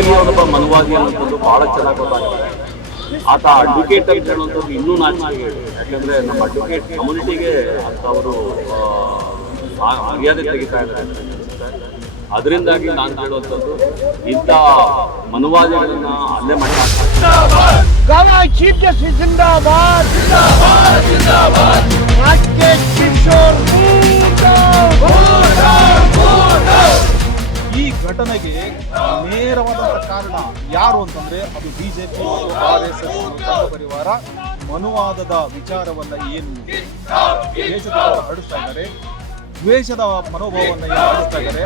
ಸ್ಪಷ್ಟವಾಗಿ ಅವನೊಬ್ಬ ಮನುವಾದಿ ಅನ್ನೋದು ಬಹಳ ಚೆನ್ನಾಗಿ ಗೊತ್ತಾಗ್ತದೆ ಆತ ಅಡ್ವೊಕೇಟ್ ಅಂತ ಹೇಳುವಂಥದ್ದು ಇನ್ನೂ ನಾಚಿಕೆ ಹೇಳಿ ಯಾಕಂದ್ರೆ ನಮ್ಮ ಅಡ್ವೊಕೇಟ್ ಕಮ್ಯುನಿಟಿಗೆ ಅಂತ ಅವರು ಮರ್ಯಾದೆ ತೆಗಿತಾ ಇದ್ದಾರೆ. ಅದರಿಂದಾಗಿ ನಾನು ಹೇಳುವಂಥದ್ದು ಇಂಥ ಮನುವಾದಿಗಳನ್ನ ಅಲ್ಲೇ ಮಾಡಿ ಜಿಂದಾಬಾದ್ ಘಟನೆಗೆ ನೇರವಾದಂಥ ಕಾರಣ ಯಾರು ಅಂತಂದ್ರೆ ಅದು ಬಿಜೆಪಿ ಮತ್ತು ಆರ್ ಎಸ್ ಎಸ್ ಪರಿವಾರ. ಮನುವಾದದ ವಿಚಾರವನ್ನ ಏನು? ದೇಶದ ಹರಡಿಸ್ತಾ ಇದ್ದಾರೆ. ದ್ವೇಷದ ಮನೋಭಾವವನ್ನು ಏನು ಹರಡಿಸ್ತಾ ಇದ್ದಾರೆ?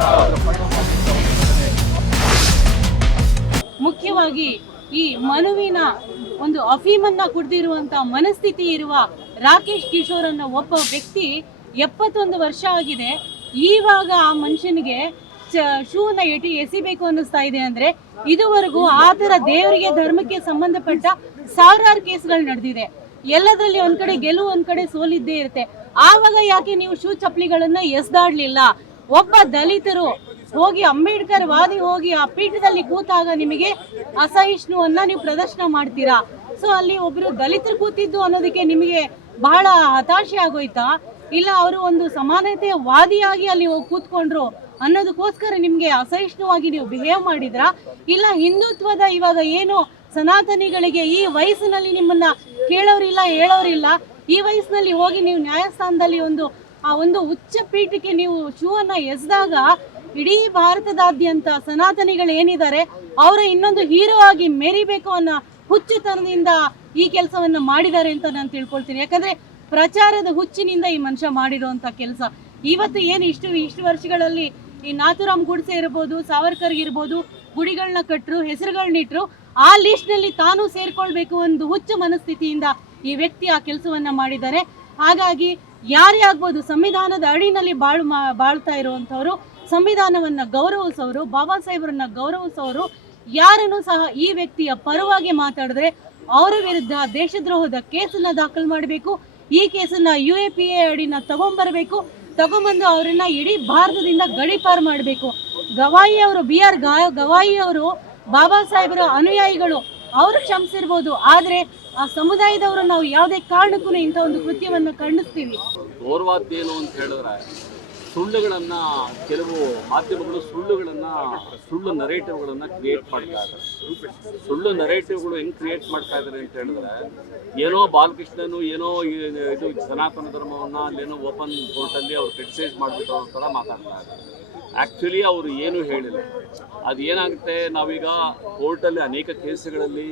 ಮುಖ್ಯವಾಗಿ ಈ ಮನುವಿನ ಒಂದು ಅಫೀಮನ್ನ ಕುಡ್ದಿರುವಂತ ಮನಸ್ಥಿತಿ ಇರುವ ರಾಕೇಶ್ ಕಿಶೋರ್ ಅನ್ನೋ ಒಬ್ಬ ವ್ಯಕ್ತಿ ಎಪ್ಪತ್ತೊಂದು ವರ್ಷ ಆಗಿದೆ. ಈವಾಗ ಆ ಮನುಷ್ಯನಿಗೆ ಶೂನ ಎಟಿ ಎಸಿಬೇಕು ಅನ್ನಿಸ್ತಾ ಇದೆ ಅಂದ್ರೆ ಇದುವರೆಗೂ ಆತರ ದೇವರಿಗೆ ಧರ್ಮಕ್ಕೆ ಸಂಬಂಧಪಟ್ಟ ಸಾವಿರಾರು ಕೇಸ್ಗಳು ನಡೆದಿದೆ. ಎಲ್ಲದರಲ್ಲಿ ಒಂದ್ ಕಡೆ ಗೆಲುವು, ಒಂದ್ ಕಡೆ ಸೋಲಿದ್ದೇ ಇರುತ್ತೆ. ಆವಾಗ ಯಾಕೆ ನೀವು ಶೂ ಚಪ್ಪಲಿಗಳನ್ನ ಎಸ್ದಾಡ್ಲಿಲ್ಲ? ಒಬ್ಬ ದಲಿತರು ಹೋಗಿ, ಅಂಬೇಡ್ಕರ್ ವಾದಿ ಹೋಗಿ ಆ ಪೀಠದಲ್ಲಿ ಕೂತಾಗ ನಿಮಗೆ ಅಸಹಿಷ್ಣುವನ್ನ ನೀವು ಪ್ರದರ್ಶನ ಮಾಡ್ತೀರಾ? ಸೊ ಅಲ್ಲಿ ಒಬ್ರು ದಲಿತರು ಕೂತಿದ್ದು ಅನ್ನೋದಕ್ಕೆ ನಿಮಗೆ ಬಹಳ ಹತಾಶೆ ಆಗೋಯ್ತಾ? ಇಲ್ಲ, ಅವರು ಒಂದು ಸಮಾನತೆಯ ವಾದಿಯಾಗಿ ಅಲ್ಲಿ ಹೋಗಿ ಕೂತ್ಕೊಂಡ್ರು? ಅನ್ನೋದಕ್ಕೋಸ್ಕರ ನಿಮ್ಗೆ ಅಸಹಿಷ್ಣುವಾಗಿ ನೀವು ಬಿಹೇವ್ ಮಾಡಿದ್ರಾ? ಇಲ್ಲ ಹಿಂದುತ್ವದ ಇವಾಗ ಏನು ಸನಾತನಿಗಳಿಗೆ ಈ ವಯಸ್ಸಿನಲ್ಲಿ ನಿಮ್ಮನ್ನ ಕೇಳೋರಿಲ್ಲ, ಹೇಳೋರಿಲ್ಲ, ಈ ವಯಸ್ಸಿನಲ್ಲಿ ಹೋಗಿ ನೀವು ನ್ಯಾಯಸ್ಥಾನದಲ್ಲಿ ಒಂದು, ಆ ಒಂದು ಉಚ್ಚ ಪೀಠಕ್ಕೆ ನೀವು ಶೂ ಅನ್ನ ಎಸ್ದಾಗ ಇಡೀ ಭಾರತದಾದ್ಯಂತ ಸನಾತನಿಗಳು ಏನಿದ್ದಾರೆ, ಅವರ ಇನ್ನೊಂದು ಹೀರೋ ಆಗಿ ಮೆರಿಬೇಕು ಅನ್ನೋ ಹುಚ್ಚುತನದಿಂದ ಈ ಕೆಲಸವನ್ನ ಮಾಡಿದ್ದಾರೆ ಅಂತ ನಾನು ತಿಳ್ಕೊಳ್ತೀನಿ. ಯಾಕಂದ್ರೆ ಪ್ರಚಾರದ ಹುಚ್ಚಿನಿಂದ ಈ ಮನುಷ್ಯ ಮಾಡಿರುವಂತ ಕೆಲಸ. ಇವತ್ತು ಏನು ಇಷ್ಟು ಇಷ್ಟು ವರ್ಷಗಳಲ್ಲಿ ಈ ನಾಥುರಾಮ್ ಗುಡ್ಸೆ ಇರ್ಬೋದು ಸಾವರ್ಕರ್ ಇರ್ಬೋದು ಗುಡಿಗಳನ್ನ ಕಟ್ಟರು ಹೆಸರುಗಳನ್ನಿಟ್ರು ಆ ಲಿಸ್ಟ್ನಲ್ಲಿ ತಾನು ಸೇರ್ಕೊಳ್ಬೇಕು ಒಂದು ಹುಚ್ಚು ಮನಸ್ಥಿತಿಯಿಂದ ಈ ವ್ಯಕ್ತಿ ಆ ಕೆಲಸವನ್ನ ಮಾಡಿದ್ದಾರೆ. ಹಾಗಾಗಿ ಯಾರೇ ಆಗ್ಬೋದು ಸಂವಿಧಾನದ ಅಡಿನಲ್ಲಿ ಬಾಳು ಮಾ- ಬಾಳ್ತಾ ಇರುವಂಥವ್ರು, ಸಂವಿಧಾನವನ್ನ ಗೌರವಿಸೋರು, ಬಾಬಾ ಸಾಹೇಬ್ರನ್ನ ಗೌರವಿಸೋರು, ಯಾರನ್ನು ಸಹ ಈ ವ್ಯಕ್ತಿಯ ಪರವಾಗಿ ಮಾತಾಡಿದ್ರೆ ಅವರ ವಿರುದ್ಧ ದೇಶದ್ರೋಹದ ಕೇಸನ್ನ ದಾಖಲು ಮಾಡಬೇಕು. ಈ ಕೇಸನ್ನ ಯು ಎ ಪಿ ಎ ಅಡಿನ ತಗೊಂಡ್ಬರ್ಬೇಕು ತಗೊಂಬಂದು ಅವರನ್ನ ಇಡೀ ಭಾರತದಿಂದ ಗಡಿಪಾರು ಮಾಡಬೇಕು. ಗವಾಯಿ ಅವರು ಬಿ ಆರ್ ಗವಾಯಿ ಅವರು ಬಾಬಾ ಸಾಹೇಬರ ಅನುಯಾಯಿಗಳು, ಅವರು ಕ್ಷಮಿಸಿರ್ಬೋದು. ಆದ್ರೆ ಆ ಸಮುದಾಯದವರು ನಾವು ಯಾವುದೇ ಕಾರಣಕ್ಕೂ ಇಂಥ ಒಂದು ಕೃತ್ಯವನ್ನು ಖಂಡಿಸ್ತೀವಿ. ಸುಳ್ಳುಗಳನ್ನ ಕೆಲವು ಮಾಧ್ಯಮಗಳು ಸುಳ್ಳುಗಳನ್ನು, ಸುಳ್ಳು ನರೇಟಿವ್ಗಳನ್ನ ಕ್ರಿಯೇಟ್ ಮಾಡ್ತಾ ಇದ್ದಾರೆ ಸುಳ್ಳು ನರೇಟಿವ್ಗಳು ಹೆಂಗೆ ಕ್ರಿಯೇಟ್ ಮಾಡ್ತಾ ಇದ್ದಾರೆ ಅಂತ ಹೇಳಿದ್ರೆ, ಏನೋ ಬಾಲಕೃಷ್ಣನು ಏನೋ ಇದು ಸನಾತನ ಧರ್ಮವನ್ನ ಅಲ್ಲೇನೋ ಓಪನ್ ಕೋರ್ಟಲ್ಲಿ ಅವ್ರು ಕ್ರಿಟಿಸೈಸ್ ಮಾಡಿಬಿಟ್ಟು ಅವ್ರ ಥರ ಮಾತಾಡ್ತಾ ಇದ್ದಾರೆ ಆ್ಯಕ್ಚುಲಿ ಅವರು ಏನು ಹೇಳಿಲ್ಲ. ಅದು ಏನಾಗುತ್ತೆ ನಾವೀಗ ಕೋರ್ಟಲ್ಲಿ ಅನೇಕ ಕೇಸುಗಳಲ್ಲಿ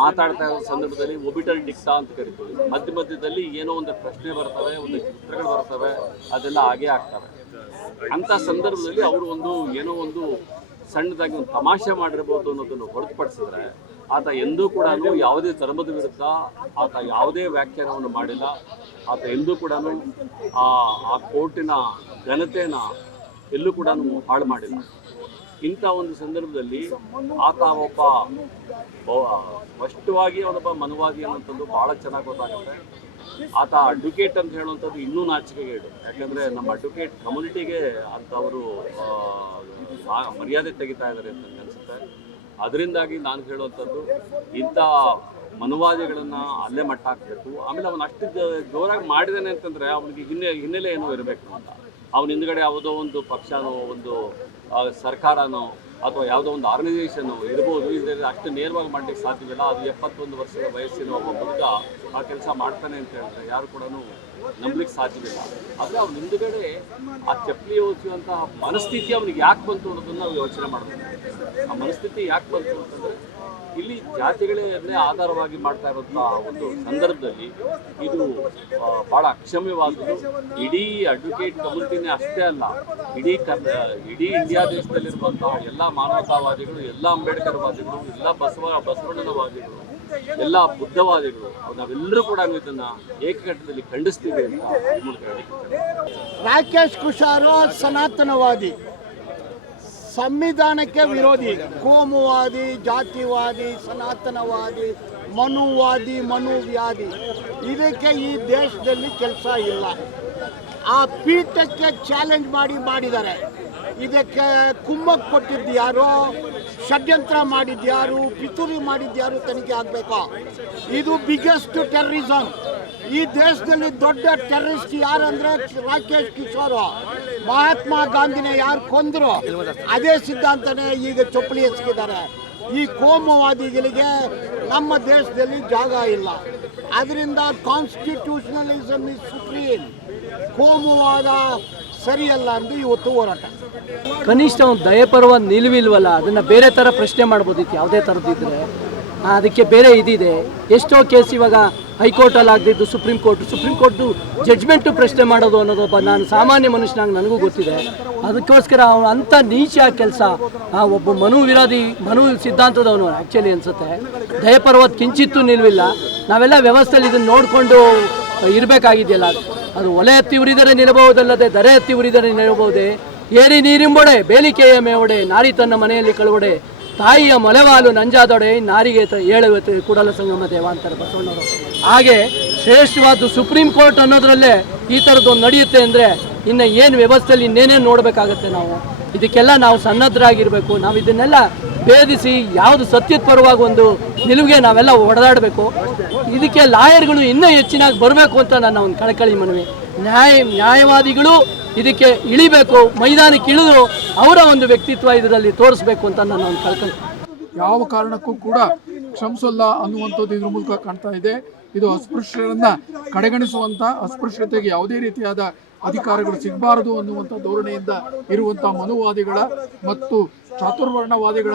ಮಾತಾಡ್ತಾ ಇರೋ ಸಂದರ್ಭದಲ್ಲಿ ಒಬಿಟಲ್ ಡಿಕ್ಸಾ ಅಂತ ಕರಿತೀವಿ. ಮಧ್ಯ ಮಧ್ಯದಲ್ಲಿ ಏನೋ ಒಂದು ಪ್ರಶ್ನೆ ಬರ್ತವೆ, ಒಂದು ಚಿತ್ರಗಳು ಬರ್ತವೆ, ಅದೆಲ್ಲ ಹಾಗೆ ಆಗ್ತವೆ. ಅಂತ ಸಂದರ್ಭದಲ್ಲಿ ಅವರು ಒಂದು ಏನೋ ಒಂದು ಸಣ್ಣದಾಗಿ ಒಂದು ತಮಾಷೆ ಮಾಡಿರ್ಬೋದು ಅನ್ನೋದನ್ನು ಹೊರತುಪಡಿಸಿದ್ರೆ ಆತ ಎಂದೂ ಕೂಡ ಯಾವುದೇ ಧರ್ಮದ ವಿರುದ್ಧ ಆತ ಯಾವುದೇ ವ್ಯಾಖ್ಯಾನವನ್ನು ಮಾಡಿಲ್ಲ. ಆತ ಎಂದೂ ಕೂಡ ಆ ಕೋರ್ಟಿನ ಘನತೆನ ಎಲ್ಲೂ ಕೂಡ ಹಾಳು ಮಾಡಿಲ್ಲ. ಇಂಥ ಒಂದು ಸಂದರ್ಭದಲ್ಲಿ ಆತ ಒಬ್ಬ ಸ್ಪಷ್ಟವಾಗಿ ಅವನೊಬ್ಬ ಮನುವಾದಿ ಅನ್ನೋಂಥದ್ದು ಬಹಳ ಚೆನ್ನಾಗಿ ಗೊತ್ತಾಗುತ್ತೆ. ಆತ ಅಡ್ವೊಕೇಟ್ ಅಂತ ಹೇಳುವಂಥದ್ದು ಇನ್ನೂ ನಾಚಿಕೆಗೇಡು. ಯಾಕಂದ್ರೆ ನಮ್ಮ ಅಡ್ವೊಕೇಟ್ ಕಮ್ಯುನಿಟಿಗೆ ಅಂಥವರು ಮರ್ಯಾದೆ ತೆಗಿತಾ ಇದ್ದಾರೆ ಅಂತ ಅನಿಸುತ್ತೆ. ಅದರಿಂದಾಗಿ ನಾನು ಹೇಳುವಂಥದ್ದು ಇಂಥ ಮನುವಾದಿಗಳನ್ನ ಅಲ್ಲೇ ಮಟ್ಟ ಹಾಕಬೇಕು. ಆಮೇಲೆ ಅವನು ಅಷ್ಟು ಜೋರಾಗಿ ಮಾಡಿದಾನೆ ಅಂತಂದ್ರೆ ಅವನಿಗೆ ಹಿನ್ನೆ ಹಿನ್ನೆಲೆ ಏನೋ ಇರಬೇಕು ಅಂತ. ಅವನ ಹಿಂದ್ಗಡೆ ಯಾವುದೋ ಒಂದು ಪಕ್ಷನೋ ಒಂದು ಸರ್ಕಾರನೋ ಅಥವಾ ಯಾವುದೋ ಒಂದು ಆರ್ಗನೈಸೇಷನ್ ಇರ್ಬೋದು. ಇದರಲ್ಲಿ ಅಷ್ಟು ನೇರವಾಗಿ ಮಾಡಲಿಕ್ಕೆ ಸಾಧ್ಯವಿಲ್ಲ. ಅದು ಎಪ್ಪತ್ತೊಂದು ವರ್ಷದ ವಯಸ್ಸಿನ ಒಬ್ಬ ಹುಡುಗ ಆ ಕೆಲಸ ಮಾಡ್ತಾನೆ ಅಂತ ಹೇಳಿದ್ರೆ ಯಾರು ಕೂಡ ನಂಬಲಿಕ್ಕೆ ಸಾಧ್ಯವಿಲ್ಲ. ಆದರೆ ಅವ್ನ ಹಿಂದುಗಡೆ ಆ ಚಪ್ಪಲಿ ಓದಿಸುವಂತಹ ಮನಸ್ಥಿತಿ ಅವ್ನಿಗೆ ಯಾಕೆ ಬಂತು ಅನ್ನೋದನ್ನು ನಾವು ಯೋಚನೆ ಮಾಡಬೇಕು ಆ ಮನಸ್ಥಿತಿ ಯಾಕೆ ಬಂತು ಅಂತಂದ್ರೆ ಇಲ್ಲಿ ಜಾತಿಗಳನ್ನೇ ಆಧಾರವಾಗಿ ಮಾಡ್ತಾ ಇರುವಂತಹ ಒಂದು ಸಂದರ್ಭದಲ್ಲಿ ಇದು ಬಹಳ ಅಕ್ಷಮ್ಯವಾದದ್ದು. ಇಡೀ ಅಡ್ವೊಕೇಟ್ ಕಮಿಟಿನೇ ಅಷ್ಟೇ ಅಲ್ಲ, ಇಡೀ ಇಡೀ ಇಂಡಿಯಾ ದೇಶದಲ್ಲಿರುವಂತಹ ಎಲ್ಲ ಮಾನವತಾವಾದಿಗಳು, ಎಲ್ಲ ಅಂಬೇಡ್ಕರ್ ವಾದಿಗಳು, ಎಲ್ಲ ಬಸವ ಬಸವಣ್ಣನವಾದಿಗಳು ಎಲ್ಲ ಬುದ್ಧವಾದಿಗಳು ನಾವೆಲ್ಲರೂ ಕೂಡ ಇದನ್ನ ಏಕಘಟ್ಟದಲ್ಲಿ ಖಂಡಿಸ್ತೀವಿ ಅಂತ ರಾಕೇಶ್ ಕುಶಾರ ಸನಾತನವಾದಿ. ಸಂವಿಧಾನಕ್ಕೆ ವಿರೋಧಿ. ಕೋಮುವಾದಿ, ಜಾತಿವಾದಿ, ಸನಾತನವಾದಿ, ಮನುವಾದಿ ಮನುವ್ಯಾಧಿ ಇದಕ್ಕೆ ಈ ದೇಶದಲ್ಲಿ ಕೆಲಸ ಇಲ್ಲ. ಆ ಪೀಠಕ್ಕೆ ಚಾಲೆಂಜ್ ಮಾಡಿ ಮಾಡಿದ್ದಾರೆ. ಇದಕ್ಕೆ ಕುಮ್ಮಕ್ ಕೊಟ್ಟಿದ್ದು ಯಾರು? ಷಡ್ಯಂತ್ರ ಮಾಡಿದ್ಯಾರು ಪಿತೂರಿ ಮಾಡಿದ್ಯಾರು ತನಿಖೆ ಆಗಬೇಕು? ಇದು ಬಿಗ್ಗೆಸ್ಟ್ ಟೆರರಿಸಮ್ ಈ ದೇಶದಲ್ಲಿ ದೊಡ್ಡ ಟೆರರಿಸ್ಟ್ ಯಾರಂದ್ರೆ ರಾಕೇಶ್ ಕಿಶೋರ್. ಮಹಾತ್ಮ ಗಾಂಧಿನ ಯಾರು ಕೊಂದ್ರು? ಅದೇ ಸಿದ್ಧಾಂತನೇ ಈಗ ಚೊಪ್ಪಲಿ ಹೆಚ್ಚಿದ್ದಾರೆ ಈ ಕೋಮುವಾದಿಗಳಿಗೆ ನಮ್ಮ ದೇಶದಲ್ಲಿ ಜಾಗ ಇಲ್ಲ. ಅದರಿಂದ ಕಾನ್ಸ್ಟಿಟ್ಯೂಷನಲಿಸಮ್ ಇಸ್ ಸುಪ್ರೀಂ ಕೋಮವಾದ ಸರಿಯಲ್ಲ ಅಂದು ಇವತ್ತು ಹೋರಾಟ. ಕನಿಷ್ಠ ಒಂದು ದಯಪರ್ವ ನಿಲುವಿಲ್ವಲ್ಲ? ಅದನ್ನು ಬೇರೆ ಥರ ಪ್ರಶ್ನೆ ಮಾಡ್ಬೋದಿತ್ತು ಯಾವುದೇ ಥರದ್ದಿದ್ರೆ ಅದಕ್ಕೆ ಬೇರೆ ಇದಿದೆ. ಎಷ್ಟೋ ಕೇಸ್ ಇವಾಗ ಹೈಕೋರ್ಟಲ್ಲಿ ಆಗದಿದ್ದು ಸುಪ್ರೀಂ ಕೋರ್ಟ್, ಸುಪ್ರೀಂ ಕೋರ್ಟ್ದು ಜಡ್ಜ್ಮೆಂಟು ಪ್ರಶ್ನೆ ಮಾಡೋದು ಅನ್ನೋದು ಒಬ್ಬ ನಾನು ಸಾಮಾನ್ಯ ಮನುಷ್ಯನಾಗಿ ನನಗೂ ಗೊತ್ತಿದೆ. ಅದಕ್ಕೋಸ್ಕರ ಅವನು ಅಂಥ ನೀಚ ಕೆಲಸ, ಆ ಒಬ್ಬ ಮನು ವಿರೋಧಿ, ಮನು ಸಿದ್ಧಾಂತದವನು ಆ್ಯಕ್ಚುಲಿ ಅನಿಸುತ್ತೆ. ದಯಪರ್ವತ್ ಕಿಂಚಿತ್ತೂ ನಿಲ್ವಿಲ್ಲ. ನಾವೆಲ್ಲ ವ್ಯವಸ್ಥೆಯಲ್ಲಿ ಇದನ್ನು ನೋಡಿಕೊಂಡು ಇರಬೇಕಾಗಿದೆಯಲ್ಲ. ಅದು ಒಲೆ ಹತ್ತಿ ಉರಿದರೆ ನಿಲ್ಲಬಹುದಲ್ಲದೆ ದರೆ ಹತ್ತಿ ಉರಿದರೆ ನಿಲ್ಲಬಹುದೇ? ಏರಿ ನೀರಿಂಬೊಡೆ, ಬೇಲಿಕೆಯ ಮೇವಡೆ ನಾರಿ ತನ್ನ ಮನೆಯಲ್ಲಿ ಕಳುವಡೆ ತಾಯಿಯ ಮೊಲೆವಾಲು ನಂಜಾದೊಡೆ ನಾರಿಗೆ ಏಳುವತ್ತು ಕೂಡಲ ಸಂಗಮ ದೇವ ಅಂತಾರೆ ಬಸವಣ್ಣವರು. ಹಾಗೆ ಶ್ರೇಷ್ಠವಾದ ಸುಪ್ರೀಂ ಕೋರ್ಟ್ ಅನ್ನೋದ್ರಲ್ಲೇ ಈ ಥರದ್ದೊಂದು ನಡೆಯುತ್ತೆ ಅಂದರೆ ಇನ್ನು ಏನು ವ್ಯವಸ್ಥೆಯಲ್ಲಿ ಇನ್ನೇನೇನು ನೋಡಬೇಕಾಗತ್ತೆ ನಾವು? ಇದಕ್ಕೆಲ್ಲ ನಾವು ಸನ್ನದ್ಧರಾಗಿರಬೇಕು ನಾವು ಇದನ್ನೆಲ್ಲ ಭೇದಿಸಿ ಯಾವುದು ಸತ್ಯದ ಪರವಾಗಿ ಒಂದು ನಿಲುವಿಗೆ ನಾವೆಲ್ಲ ಓಡಾಡಬೇಕು. ಇದಕ್ಕೆ ಲಾಯರ್ಗಳು ಇನ್ನೂ ಹೆಚ್ಚಿನಾಗಿ ಬರಬೇಕು ಅಂತ ನನ್ನ ಒಂದು ಕಳಕಳಿ ಮನವಿ. ನ್ಯಾಯ ನ್ಯಾಯವಾದಿಗಳು ಇದಕ್ಕೆ ಇಳಿಬೇಕು, ಮೈದಾನಕ್ಕೆ ಇಳಿದು ಅವರ ಒಂದು ವ್ಯಕ್ತಿತ್ವ ಇದರಲ್ಲಿ ತೋರಿಸ್ಬೇಕು ಅಂತ ನಾನು ಕಳ್ಕೊಂಡು. ಯಾವ ಕಾರಣಕ್ಕೂ ಕೂಡ ಕ್ಷಮಿಸಲ್ಲ ಅನ್ನುವಂಥದ್ದು ಇದ್ರ ಮೂಲಕ ಕಾಣ್ತಾ ಇದೆ. ಇದು ಅಸ್ಪೃಶ್ಯರನ್ನ ಕಡೆಗಣಿಸುವಂತ, ಅಸ್ಪೃಶ್ಯತೆಗೆ ಯಾವುದೇ ರೀತಿಯಾದ ಅಧಿಕಾರಗಳು ಸಿಗಬಾರದು ಅನ್ನುವಂಥ ಧೋರಣೆಯಿಂದ ಇರುವಂಥ ಮನುವಾದಿಗಳ ಮತ್ತು ಚಾತುರ್ವರ್ಣವಾದಿಗಳ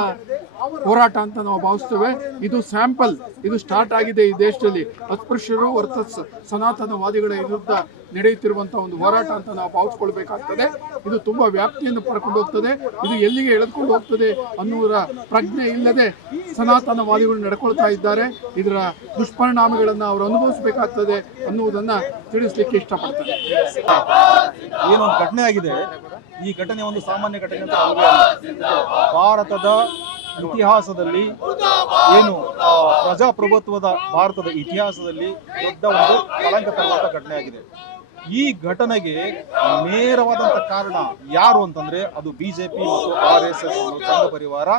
ಹೋರಾಟ ಅಂತ ನಾವು ಭಾವಿಸ್ತೇವೆ. ಇದು ಸ್ಯಾಂಪಲ್, ಇದು ಸ್ಟಾರ್ಟ್ ಆಗಿದೆ ಈ ದೇಶದಲ್ಲಿ. ಅಸ್ಪೃಶ್ಯರು ವರ್ಸಸ್ ಸನಾತನವಾದಿಗಳ ವಿರುದ್ಧ ನಡೆಯುತ್ತಿರುವಂತಹ ಒಂದು ಹೋರಾಟ ಅಂತ ನಾವು ಭಾವಿಸ್ಕೊಳ್ಬೇಕಾಗ್ತದೆ. ಇದು ತುಂಬಾ ವ್ಯಾಪ್ತಿಯನ್ನು ಪಡ್ಕೊಂಡು ಹೋಗ್ತದೆ. ಇದು ಎಲ್ಲಿಗೆ ಎಳೆದುಕೊಂಡು ಹೋಗ್ತದೆ ಅನ್ನುವುದರ ಪ್ರಜ್ಞೆ ಇಲ್ಲದೆ ಸನಾತನವಾದಿಗಳು ನಡ್ಕೊಳ್ತಾ ಇದ್ದಾರೆ. ಇದರ ದುಷ್ಪರಿಣಾಮಗಳನ್ನ ಅವರು ಅನುಭವಿಸಬೇಕಾಗ್ತದೆ ಅನ್ನುವುದನ್ನ ತಿಳಿಸ್ಲಿಕ್ಕೆ ಇಷ್ಟಪಡ್ತಾರೆ ಏನೊಂದು ಘಟನೆ ಆಗಿದೆ. ಈ ಘಟನೆ ಒಂದು ಸಾಮಾನ್ಯ ಘಟನೆ ಅಂತ ಭಾರತದ ಇತಿಹಾಸದಲ್ಲಿ ಏನು ಪ್ರಜಾಪ್ರಭುತ್ವದ ಭಾರತದ ಇತಿಹಾಸದಲ್ಲಿ ದೊಡ್ಡ ಒಂದು ಕಳಂಕ ತರುವಂತ ಘಟನೆ ಆಗಿದೆ ಈ ಘಟನೆಗೆ ನೇರವಾದಂತ ಕಾರಣ ಯಾರು ಅಂತಂದ್ರೆ ಅದು ಬಿಜೆಪಿ ಮತ್ತು ಆರ್ ಎಸ್ ಎಸ್ ಸಂಘ ಪರಿವಾರ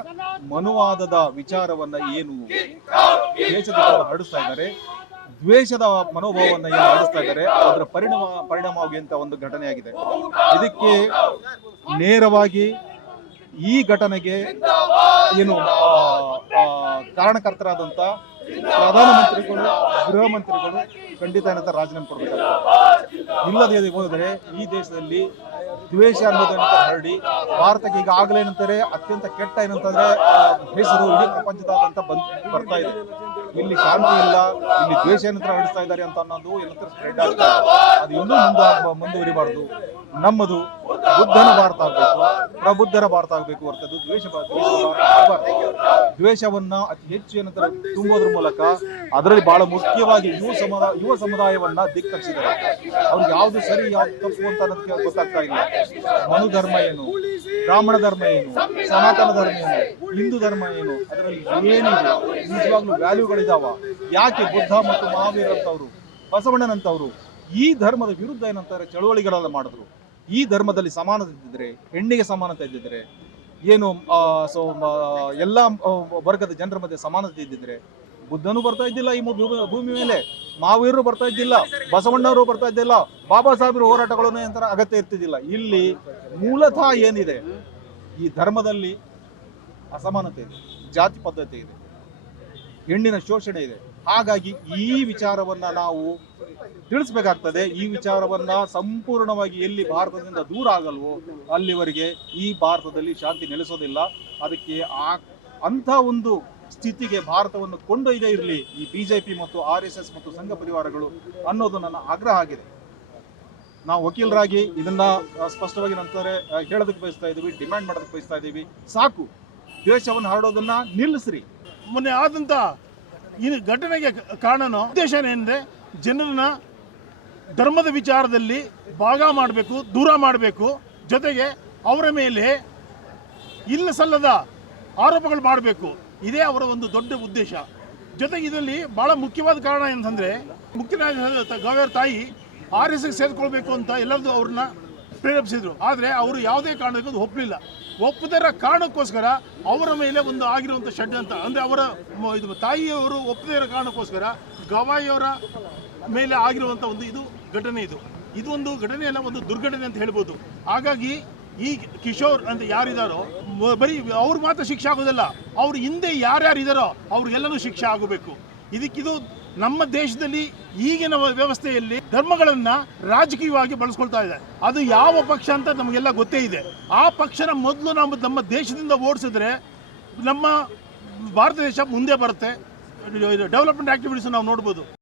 ಮನುವಾದದ ವಿಚಾರವನ್ನ ಏನು ದೇಶದ ಹರಡಿಸ್ತಾ ಇದ್ದಾರೆ. ದ್ವೇಷದ ಮನೋಭಾವವನ್ನ ಏನು ಹರಡಿಸ್ತಾ ಇದ್ದಾರೆ, ಅದರ ಪರಿಣಾಮ ಪರಿಣಾಮವಾಗಿ ಅಂತ ಒಂದು ಘಟನೆ ಇದಕ್ಕೆ ನೇರವಾಗಿ ಈ ಘಟನೆಗೆ ಏನು ಕಾರಣಕರ್ತರಾದಂಥ ಪ್ರಧಾನಮಂತ್ರಿಗಳು, ಗೃಹ ಮಂತ್ರಿಗಳು ಖಂಡಿತ ಏನಂತ ರಾಜೀನಾಮೆ ಕೊಡಬೇಕಾಗ್ತದೆ. ಇಲ್ಲದೆ ಹೋದರೆ ಈ ದೇಶದಲ್ಲಿ ದ್ವೇಷ ಅನ್ನೋದಂತ ಹರಡಿ ಭಾರತಕ್ಕೆ ಈಗ ಆಗಲೇ ಏನಂತಾರೆ, ಅತ್ಯಂತ ಕೆಟ್ಟ ಏನಂತಂದ್ರೆ ಹೆಸರು ಇಡೀ ಪ್ರಪಂಚದಾದಂತ ಬಂದ್ ಬರ್ತಾ ಇದೆ. ಇಲ್ಲಿ ಶಾಂತಿ ಇಲ್ಲ, ಇಲ್ಲಿ ದ್ವೇಷ ಏನಂತರ ಹಡಿಸ್ತಾ ಇದ್ದಾರೆ ಅಂತ ಅನ್ನೋದು ಏನಂತ ಸ್ಪ್ರೆಡ್ ಆಗ್ತದೆ ಅದು ಇನ್ನೂ ಮುಂದೆ ಮುಂದುವರಿಬಾರ್ದು. ನಮ್ಮದು ಬುದ್ಧನ ಭಾರತ ಆಗಬೇಕು, ಪ್ರಬುದ್ಧರ ಭಾರತ ಆಗಬೇಕು ಹೊರತದ್ದು ದ್ವೇಷ. ದ್ವೇಷವನ್ನ ಅತಿ ಹೆಚ್ಚು ಏನಂತರ ತುಂಬೋದ್ರ ಮೂಲಕ ಅದರಲ್ಲಿ ಬಹಳ ಮುಖ್ಯವಾಗಿ ಯುವ ಸಮುದಾಯ, ಯುವ ಸಮುದಾಯವನ್ನ ದಿಕ್ಕರಿಸಿದ್ದಾರೆ ಅವ್ರಿಗೆ ಯಾವ್ದು ಸರಿ, ಯಾವ್ದು ತಪ್ಪು ಅಂತ ಅನ್ನೋದಕ್ಕೆ ಗೊತ್ತಾಗ್ತಾ ಇಲ್ಲ. ಮನುಧರ್ಮ ಏನು? ಬ್ರಾಹ್ಮಣ ಧರ್ಮ ಏನು? ಸನಾತನ ಧರ್ಮ ಏನು? ಹಿಂದೂ ಧರ್ಮ ಏನು? ಅದರಲ್ಲಿ ಏನಿದೆ ನಿಜವಾಗ್ಲೂ ವ್ಯಾಲ್ಯೂಗಳಿದಾವ ಯಾಕೆ ಬುದ್ಧ ಮತ್ತು ಮಹಾವೀರ್ ಅಂತವ್ರು ಬಸವಣ್ಣನಂತವ್ರು ಈ ಧರ್ಮದ ವಿರುದ್ಧ ಏನಂತಾರೆ? ಚಳುವಳಿಗಳೆಲ್ಲ ಮಾಡಿದ್ರು. ಈ ಧರ್ಮದಲ್ಲಿ ಸಮಾನತೆ ಇದ್ದಿದ್ರೆ ಹೆಣ್ಣಿಗೆ ಸಮಾನತೆ ಇದ್ದಿದ್ರೆ ಏನು ಸೊ ಎಲ್ಲ ವರ್ಗದ ಜನರ ಮಧ್ಯೆ ಸಮಾನತೆ ಇದ್ದಿದ್ರೆ ಬುದ್ಧನು ಬರ್ತಾ ಇದ್ದಿಲ್ಲ ಈ ಭೂಮಿ ಮೇಲೆ. ಮಹಾವೀರರು ಬರ್ತಾ ಇದ್ದಿಲ್ಲ, ಬಸವಣ್ಣವರು ಬರ್ತಾ ಇದ್ದಿಲ್ಲ, ಬಾಬಾ ಸಾಹೇಬರು ಹೋರಾಟಗಳನ್ನು ಎಂತರ ಅಗತ್ಯ ಇರ್ತಿದ್ದಿಲ್ಲ. ಇಲ್ಲಿ ಮೂಲತಃ ಏನಿದೆ? ಈ ಧರ್ಮದಲ್ಲಿ ಅಸಮಾನತೆ ಇದೆ, ಜಾತಿ ಪದ್ಧತಿ ಇದೆ, ಹೆಣ್ಣಿನ ಶೋಷಣೆ ಇದೆ. ಹಾಗಾಗಿ ಈ ವಿಚಾರವನ್ನ ನಾವು ತಿಳಿಸ್ಬೇಕಾಗ್ತದೆ. ಈ ವಿಚಾರವನ್ನ ಸಂಪೂರ್ಣವಾಗಿ ಎಲ್ಲಿ ಭಾರತದಿಂದ ದೂರ ಆಗಲ್ವೋ ಅಲ್ಲಿವರೆಗೆ ಈ ಭಾರತದಲ್ಲಿ ಶಾಂತಿ ನೆಲೆಸೋದಿಲ್ಲ. ಅದಕ್ಕೆ ಆ ಅಂಥ ಒಂದು ಸ್ಥಿತಿಗೆ ಭಾರತವನ್ನು ಕೊಂಡೊಯ್ದೇ ಇರಲಿ ಈ ಬಿಜೆಪಿ ಮತ್ತು ಆರ್ ಎಸ್ ಎಸ್ ಮತ್ತು ಸಂಘ ಪರಿವಾರಗಳು ಅನ್ನೋದು ನನ್ನ ಆಗ್ರಹ ಆಗಿದೆ. ನಾವು ವಕೀಲರಾಗಿ ಇದನ್ನ ಸ್ಪಷ್ಟವಾಗಿ ನಂತರ ಹೇಳೋದಕ್ಕೆ ಬಯಸ್ತಾ ಇದ್ದೀವಿ, ಡಿಮ್ಯಾಂಡ್ ಮಾಡೋದಕ್ಕೆ ಬಯಸ್ತಾ ಇದ್ದೀವಿ. ಸಾಕು, ದ್ವೇಷವನ್ನು ಹರಡೋದನ್ನ ನಿಲ್ಲಿಸ್ರಿ. ಮೊನ್ನೆ ಆದಂಥ ಈ ಘಟನೆಗೆ ಕಾರಣನೋ ಉದ್ದೇಶ ಏನಂದ್ರೆ ಜನರನ್ನ ಧರ್ಮದ ವಿಚಾರದಲ್ಲಿ ಭಾಗ ಮಾಡಬೇಕು, ದೂರ ಮಾಡಬೇಕು. ಜೊತೆಗೆ ಅವರ ಮೇಲೆ ಇಲ್ಲ ಸಲ್ಲದ ಆರೋಪಗಳು ಮಾಡಬೇಕು. ಇದೇ ಅವರ ಒಂದು ದೊಡ್ಡ ಉದ್ದೇಶ. ಜೊತೆಗೆ ಇದರಲ್ಲಿ ಬಹಳ ಮುಖ್ಯವಾದ ಕಾರಣ ಏನಂತಂದ್ರೆ ಮುಖ್ಯ ಗವರ್ ತಾಯಿ ಆರ್ ಎಸ್ ಸೇರ್ಕೊಳ್ಬೇಕು ಅಂತ ಎಲ್ಲರದು ಅವ್ರನ್ನ ಪ್ರೇರೇಪಿಸಿದ್ರು. ಆದರೆ ಅವರು ಯಾವುದೇ ಕಾರಣಕ್ಕೂ ಒಪ್ಪಲಿಲ್ಲ. ಒಪ್ಪದರ ಕಾರಣಕ್ಕೋಸ್ಕರ ಅವರ ಮೇಲೆ ಒಂದು ಆಗಿರುವಂಥ ಅಂತ, ಅಂದರೆ ಅವರ ಇದು ತಾಯಿಯವರು ಒಪ್ಪದೇ ಇರೋ ಕಾರಣಕ್ಕೋಸ್ಕರ ಗವಾಯಿಯವರ ಮೇಲೆ ಆಗಿರುವಂಥ ಒಂದು ಇದು ಘಟನೆ ಇದು. ಇದು ಒಂದು ಘಟನೆಯಲ್ಲ ಒಂದು ದುರ್ಘಟನೆ ಅಂತ ಹೇಳ್ಬೋದು. ಹಾಗಾಗಿ ಈ ಕಿಶೋರ್ ಅಂತ ಯಾರಿದಾರೋ ಬರೀ ಅವ್ರು ಮಾತ್ರ ಶಿಕ್ಷೆ ಆಗೋದಲ್ಲ. ಅವ್ರ ಹಿಂದೆ ಯಾರ್ಯಾರು ಇದಾರೋ, ಅವ್ರಿಗೆಲ್ಲನೂ ಶಿಕ್ಷೆ ಆಗಬೇಕು. ಇದಕ್ಕಿದು ನಮ್ಮ ದೇಶದಲ್ಲಿ ಈಗಿನ ವ್ಯವಸ್ಥೆಯಲ್ಲಿ ಧರ್ಮಗಳನ್ನು ರಾಜಕೀಯವಾಗಿ ಬಳಸ್ಕೊಳ್ತಾ ಇದೆ. ಅದು ಯಾವ ಪಕ್ಷ ಅಂತ ನಮಗೆಲ್ಲ ಗೊತ್ತೇ ಇದೆ. ಆ ಪಕ್ಷನ ಮೊದಲು ನಾವು ನಮ್ಮ ದೇಶದಿಂದ ಓಡಿಸಿದ್ರೆ ನಮ್ಮ ಭಾರತ ದೇಶ ಮುಂದೆ ಬರುತ್ತೆ. ಡೆವಲಪ್ಮೆಂಟ್ ಆಕ್ಟಿವಿಟೀಸ್ ನಾವು ನೋಡ್ಬೋದು.